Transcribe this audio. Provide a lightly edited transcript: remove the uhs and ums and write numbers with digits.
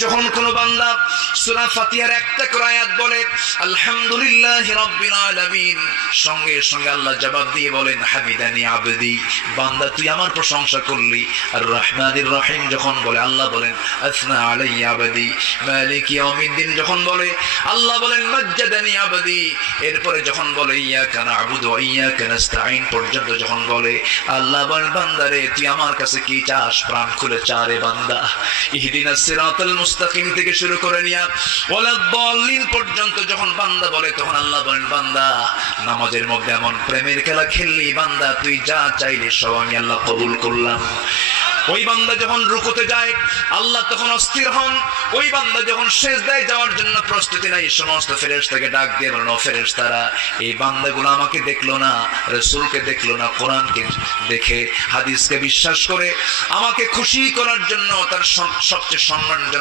যখন কোন বান্দা সূরা ফাতিহার একটা করে আয়াত বলে আলহামদুলিল্লাহি রাব্বিল আলামিন, সঙ্গে সঙ্গে আল্লাহ জবাব দিয়ে বলেন হামিদানি আবদি, বান্দা তুই আমার প্রশংসা করলি। আর রহমানির রহিম যখন বলে আল্লাহ বলেন আসনা আলাইয়া আবদি। মালিক ইয়াউমিদ্দিন যখন বলে আল্লাহ বলেন মাজ্জাদানি আবদি। এরপরে যখন বলে ইয়াকা না'বুদু ওয়া ইয়াকা নাস্তাঈন পর্যন্ত যখন বলে আল্লাহ বলেন বান্দারে তুই আমার কাছে কি চাস, প্রাণ খুলে চারে বান্দা। ইহদিনাস সিরাতাল মুস্তাকিম থেকে শুরু করে নিয়া ওয়ালাদ-দাল্লিন পর্যন্ত যখন বান্দা বলে তখন আল্লাহ বলেন বান্দা নামাজের মধ্যে এমন প্রেমের খেলা খেললি বান্দা তুই যা চাইলি সব আমি আল্লাহ কবুল করলাম। ওই বান্দা যখন রুকুতে যায় আল্লাহ তখন অস্থির হন। ওই বান্দা যখন সিজদায় যাওয়ার জন্য প্রস্তুতি নেয় সমস্ত ফেরেশতাকে ডাক দিয়ে বলেন ও ফেরেশতারা এই বান্দাগুলো আমাকে দেখলো না, রাসূলকে দেখলো না, কোরআনকে দেখে হাদিসকে বিশ্বাস করে আমাকে খুশি করার জন্য তার সবচেয়ে সম্মানজনক